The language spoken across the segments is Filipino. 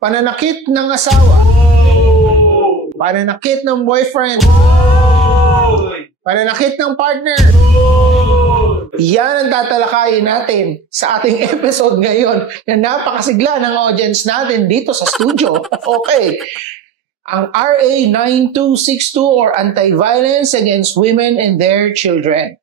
Pananakit ng asawa. Pananakit ng boyfriend. Pananakit ng partner. Yan ang tatalakayin natin sa ating episode ngayon na napakasigla ng audience natin dito sa studio. Okay. Ang RA 9262 or Anti-Violence Against Women and Their Children.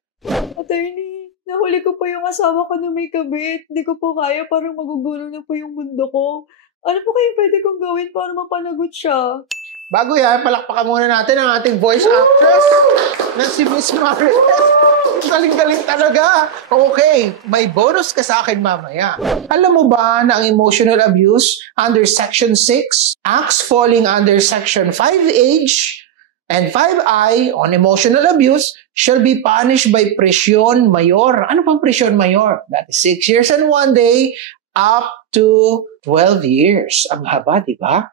Attorney, nahuli ko po yung asawa ko na may kabit. Hindi ko po kaya, parang magugulo na po yung mundo ko. Ano po kayong pwede kong gawin para mapanagot siya? Bago yan, palakpakan muna natin ang ating voice actress na si Miss Marites. Galing-galing talaga. Okay, may bonus ka sa akin mamaya. Alam mo ba na ang emotional abuse under Section 6, acts falling under Section 5H and 5I on emotional abuse shall be punished by presyon mayor. Ano pang presyon mayor? That is 6 years and 1 day up to 12 years. Ang haba, di ba?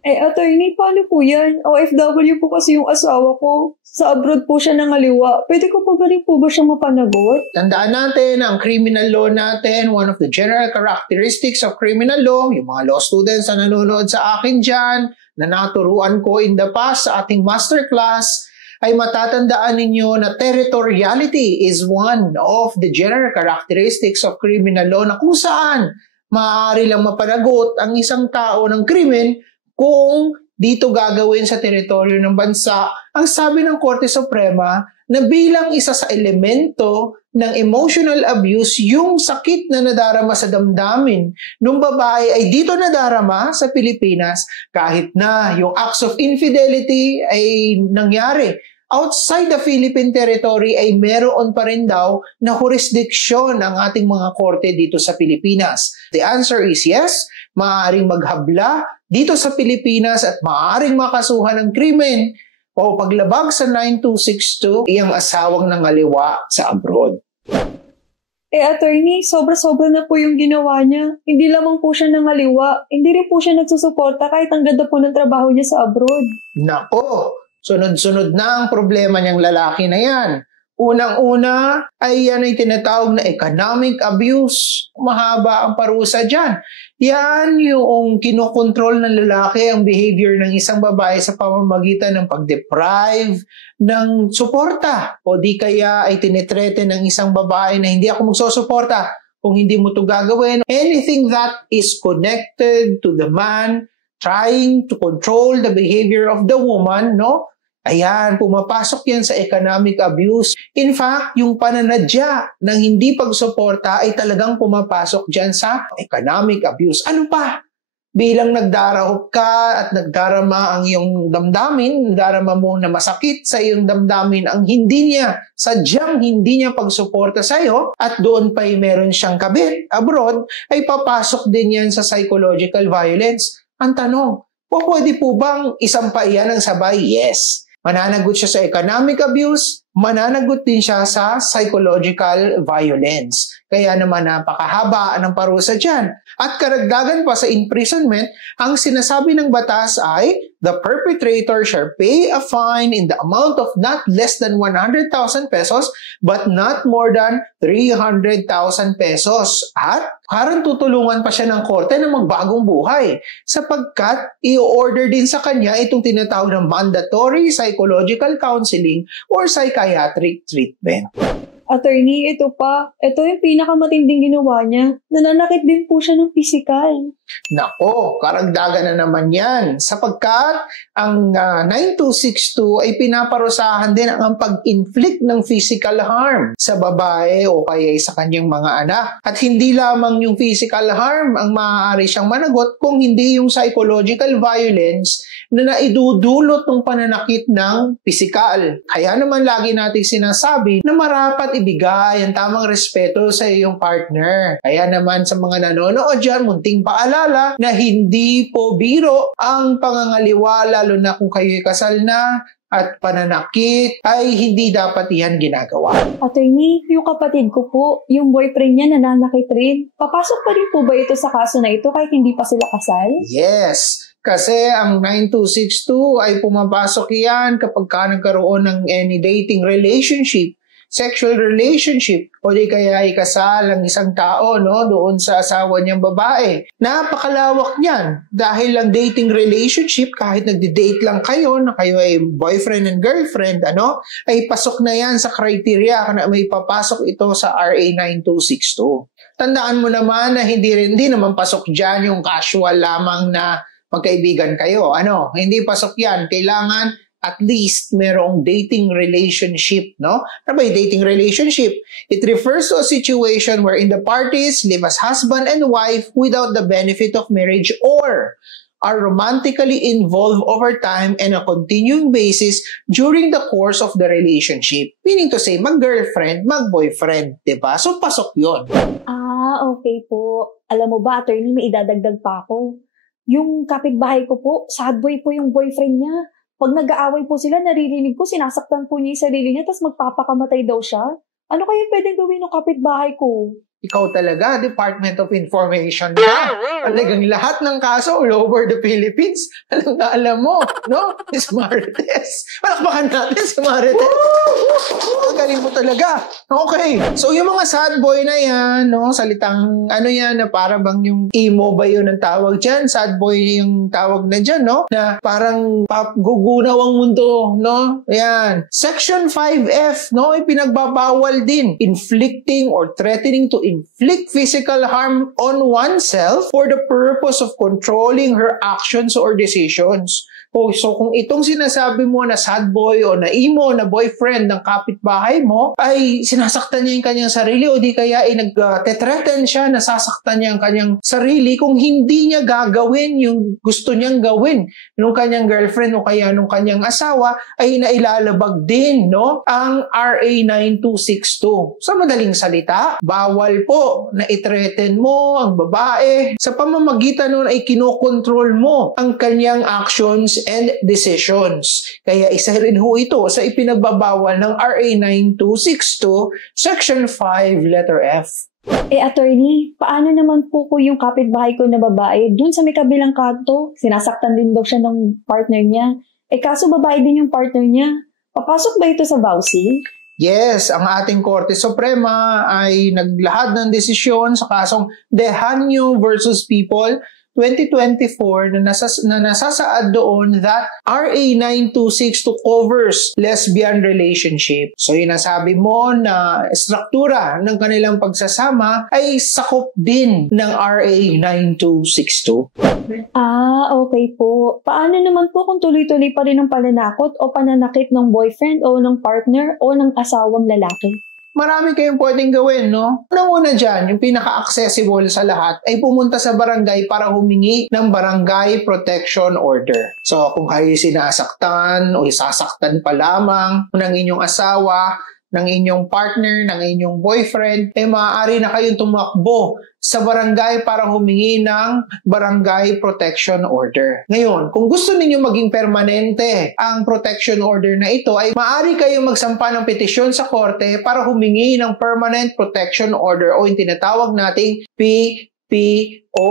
Attorney, paano po yan? OFW po kasi yung asawa ko. Sa abroad po siya nangaliwa. Pwede ko pa ba rin po ba siyang mapanagot? Tandaan natin, ang criminal law natin, one of the general characteristics of criminal law, yung mga law students na nanonood sa akin dyan, na naturuan ko in the past sa ating masterclass, ay matatandaan ninyo na territoriality is one of the general characteristics of criminal law na kung saan maaari lang mapanagot ang isang tao ng krimen kung dito gagawin sa teritoryo ng bansa. Ang sabi ng Korte Suprema na bilang isa sa elemento ng emotional abuse, yung sakit na nadarama sa damdamin ng babae ay dito nadarama sa Pilipinas kahit na yung acts of infidelity ay nangyari outside the Philippine territory ay meron pa rin daw na jurisdiksyon ang ating mga korte dito sa Pilipinas. The answer is yes, maaaring maghabla dito sa Pilipinas at maaaring makasuhan ng krimen o paglabag sa 9262 iyang asawang nangaliwa sa abroad. Attorney, sobra-sobra na po yung ginawa niya. Hindi lamang po siya nangaliwa. Hindi rin po siya nagsusuporta kahit ang ganda po ng trabaho niya sa abroad. Nako, sunod-sunod na ang problema niyang lalaki na yan. Unang-una ay yan ay tinatawag na economic abuse. Mahaba ang parusa dyan. Yan yung kinokontrol ng lalaki ang behavior ng isang babae sa pamamagitan ng pag-deprive ng suporta. O di kaya ay tinetrete ng isang babae na hindi ako magsusuporta kung hindi mo ito gagawin. Anything that is connected to the man trying to control the behavior of the woman, no? Ayan, pumapasok yan sa economic abuse. In fact, yung pananadya ng hindi pagsuporta ay talagang pumapasok dyan sa economic abuse. Ano pa? Bilang nagdarahop ka at nagdarama ang iyong damdamin, nagdarama mo na masakit sa iyong damdamin ang hindi niya, sadyang hindi niya pagsuporta sa iyo at doon pa'y meron siyang kabit abroad, ay papasok din yan sa psychological violence. Ang tanong, pwede po bang isampa iyan ng sabay? Yes. Mananagot siya sa economic abuse, mananagot din siya sa psychological violence. Kaya naman napakahaba ng parusa dyan. At karagdagan pa sa imprisonment, ang sinasabi ng batas ay the perpetrator shall pay a fine in the amount of not less than 100,000 pesos but not more than 300,000 pesos. At parang tutulungan pa siya ng korte na magbagong buhay sapagkat i-order din sa kanya itong tinatawag na mandatory psychological counseling or psychiatric treatment. Attorney, ito yung pinakamatinding ginawa niya. Nananakit din po siya ng pisikal. Nako, karagdagan na naman yan. Sapagkat ang 9262 ay pinaparusahan din ang pag-inflict ng physical harm sa babae o kaya sa kanyang mga anak. At hindi lamang yung physical harm ang maaari siyang managot kung hindi yung psychological violence na naidudulot ng pananakit ng pisikal. Kaya naman lagi nating sinasabi na marapat ibigay ang tamang respeto sa iyong partner. Kaya naman sa mga nanonood dyan, munting paalala na hindi po biro ang pangangaliwa, lalo na kung kayo'y kasal na at pananakit ay hindi dapat iyan ginagawa. Attorney, yung kapatid ko po, yung boyfriend niya nananakit rin. Papasok pa rin po ba ito sa kaso na ito kahit hindi pa sila kasal? Yes. Kasi ang 9262 ay pumapasok yan kapag ka nagkaroon ng any dating relationship sexual relationship o di kaya ikasal ang isang tao doon sa asawa niyang babae. Napakalawak niyan dahil lang dating relationship, kahit nagde-date lang kayo na kayo ay boyfriend and girlfriend, ay pasok na yan sa criteria na may papasok ito sa RA 9262. Tandaan mo naman na hindi naman pasok dyan yung casual lamang na magkaibigan kayo. Hindi pasok yan. Kailangan at least merong dating relationship, no? Ano ba yung dating relationship? It refers to a situation wherein the parties live as husband and wife without the benefit of marriage or are romantically involved over time and a continuing basis during the course of the relationship. Meaning to say, mag-girlfriend, mag-boyfriend, diba? So, pasok yun. Okay po. Alam mo ba, attorney, may idadagdag pa ako. Yung kapitbahay ko po, sad boy po yung boyfriend niya. Pag nag-aaway po sila, naririnig ko, sinasaktan po niya yung sarili niya, tapos magpapakamatay daw siya. Ano kaya pwedeng gawin ng kapitbahay ko? Ikaw talaga, Department of Information ka. Talagang lahat ng kaso all over the Philippines, alam mo, no? Si Marites. Palakpakan natin si Marites. Ang galing mo talaga. Okay. So, yung mga sad boy na yan, salitang yan, na parang bang yung emo ba yun ang tawag dyan? Sad boy yung tawag na dyan, na parang gugunaw ang mundo, Yan. Section 5F, ipinagbabawal din. Inflicting or threatening to inflict physical harm on oneself for the purpose of controlling her actions or decisions. So kung itong sinasabi mo na sad boy o na emo na boyfriend ng kapitbahay mo ay sinasaktan niya yung kanyang sarili o di kaya ay nag-threaten siya, nasasaktan niya ang kanyang sarili kung hindi niya gagawin yung gusto niyang gawin nung kanyang girlfriend o kaya nung kanyang asawa, ay nailalabag din ang RA 9262. Sa madaling salita, bawal po na i-threaten mo ang babae. Sa pamamagitan nun ay kinokontrol mo ang kanyang actions and decisions. Kaya isa rin ho ito sa ipinagbabawal ng RA 9262, Section 5, letter F. Attorney, paano naman po yung kapitbahay ko na babae dun sa may kabilang kanto? Sinasaktan din daw siya ng partner niya. Kaso babae din yung partner niya. Papasok ba ito sa vowsy? Yes, ang ating Korte Suprema ay naglahad ng desisyon sa kasong Dehanyo versus People 2024 na nasasaad doon that RA 9262 covers lesbian relationship. So yung nasabi mo na struktura ng kanilang pagsasama ay sakop din ng RA 9262. Okay po. Paano naman po kung tuloy-tuloy pa rin ang pananakot o pananakit ng boyfriend o ng partner o ng asawang lalaki? Marami kayong pwedeng gawin, Unang-una dyan, yung pinaka-accessible sa lahat ay pumunta sa barangay para humingi ng barangay protection order. So, kung kayo sinasaktan o isasaktan pa lamang ng inyong asawa, ng inyong partner, ng inyong boyfriend, maaari na kayong tumakbo sa barangay para humingi ng barangay protection order. Ngayon, kung gusto ninyo maging permanente ang protection order na ito, ay maaari kayong magsampa ng petisyon sa korte para humingi ng permanent protection order o yung tinatawag nating PPO.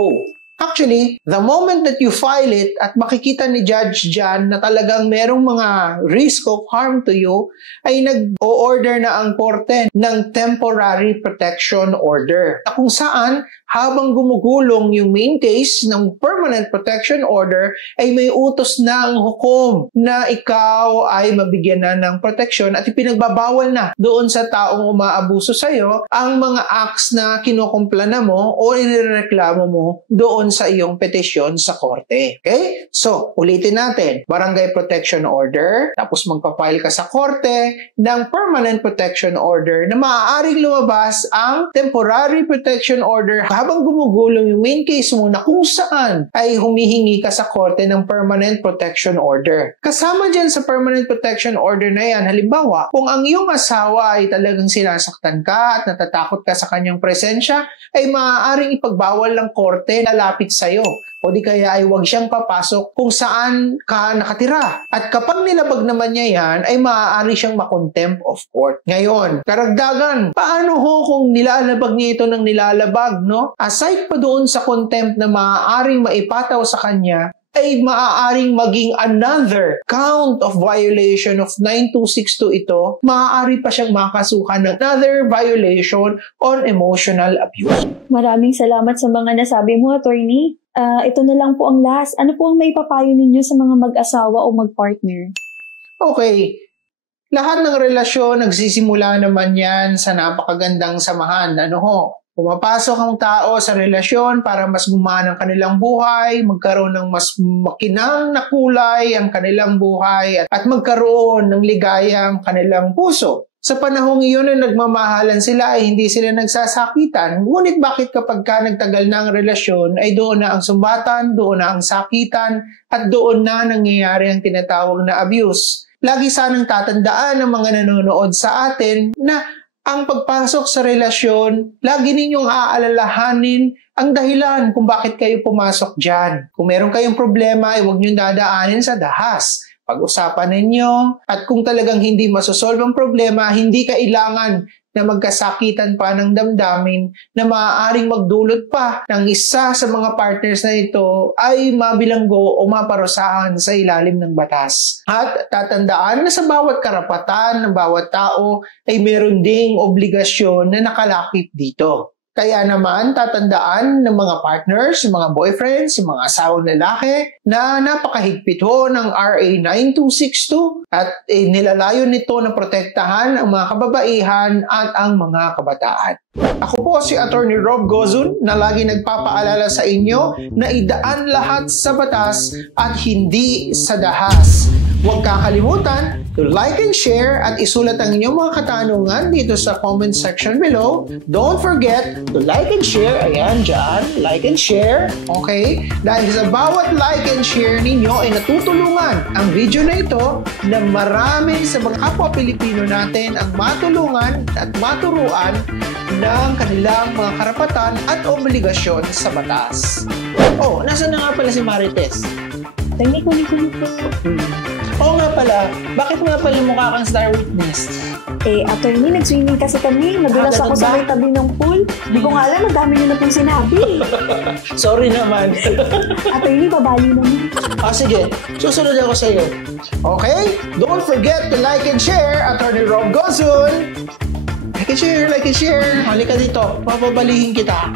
Actually, the moment that you file it at makikita ni Judge dyan na talagang merong mga risk of harm to you, ay nag-o-order na ang korte ng temporary protection order. Na kung saan, habang gumugulong yung main case ng permanent protection order, ay may utos na ang hukom na ikaw ay mabigyan na ng protection at ipinagbabawal na doon sa taong umaabuso sa'yo ang mga acts na kinukumpla na mo o inireklamo mo doon sa iyong petisyon sa korte. Okay? So, ulitin natin. Barangay protection order, tapos magpapile ka sa korte ng permanent protection order na maaaring lumabas ang temporary protection order habang gumugulong yung main case mo na kung saan ay humihingi ka sa korte ng permanent protection order. Kasama dyan sa permanent protection order na yan, halimbawa, kung ang iyong asawa ay talagang sinasaktan ka at natatakot ka sa kanyang presensya, ay maaaring ipagbawal ng korte na lapit sa'yo. O di kaya ay huwag siyang papasok kung saan ka nakatira. At kapag nilabag naman niya yan, ay maaari siyang makontempt of court. Ngayon, karagdagan, paano ho kung nilalabag niya ito ng nilalabag, Aside pa doon sa contempt na maaaring maipataw sa kanya, ay maaaring maging another count of violation of 9262 ito, maaari pa siyang makasuhan ng another violation on emotional abuse. Maraming salamat sa mga nasabi mo, attorney. Ito na lang po ang last. Ano po ang may papayo ninyo sa mga mag-asawa o mag-partner? Okay. Lahat ng relasyon, nagsisimula naman yan sa napakagandang samahan. Pumapasok ang tao sa relasyon para mas gumana ang kanilang buhay, magkaroon ng mas makinang na kulay ang kanilang buhay at magkaroon ng ligaya ang kanilang puso. Sa panahong iyon na nagmamahalan sila ay hindi sila nagsasakitan. Ngunit bakit kapag nagtagal na ang relasyon ay doon na ang sumbatan, doon na ang sakitan at doon na nangyayari ang tinatawag na abuse? Lagi sanang tatandaan ng mga nanonood sa atin na ang pagpasok sa relasyon, lagi ninyong aalalahanin ang dahilan kung bakit kayo pumasok dyan. Kung meron kayong problema, ay huwag niyong dadaanin sa dahas. Pag-usapan ninyo at kung talagang hindi masosolve ang problema, hindi kailangan na magkasakitan pa ng damdamin na maaaring magdulot pa ng isa sa mga partners na ito ay mabilanggo o maparusahan sa ilalim ng batas. At tatandaan na sa bawat karapatan ng bawat tao ay meron ding obligasyon na nakalakip dito. Kaya naman, tatandaan ng mga partners, mga boyfriends, mga asawang lalaki na napakahigpit ho ng RA 9262 at nilalayo nito na protektahan ang mga kababaihan at ang mga kabataan. Ako po si Attorney Rob Gozun na lagi nagpapaalala sa inyo na idaan lahat sa batas at hindi sa dahas. Huwag kakalimutan to like and share at isulat ang inyong mga katanungan dito sa comment section below. Don't forget to like and share. Ayan, dyan. Like and share. Okay? Dahil sa bawat like and share ninyo ay natutulungan ang video na ito na marami sa mga kapwa Pilipino natin ang matulungan at maturuan ng kanilang mga karapatan at obligasyon sa batas. Oh, nasaan na nga pala si Marites? Tingnan ko po. Oo nga pala, bakit nga pala mukha kang star witness? Attorney, nag-swimming kasi kami. Nadulas ako sa may tabi ng pool. Di ko nga alam, madami nyo na pong sinabi. Sorry naman. Attorney, babali naman. Sige. Susunod ako sa iyo. Okay? Don't forget to like and share, Attorney Rob Gozun. Like and share. Halika dito. Papabalihin kita.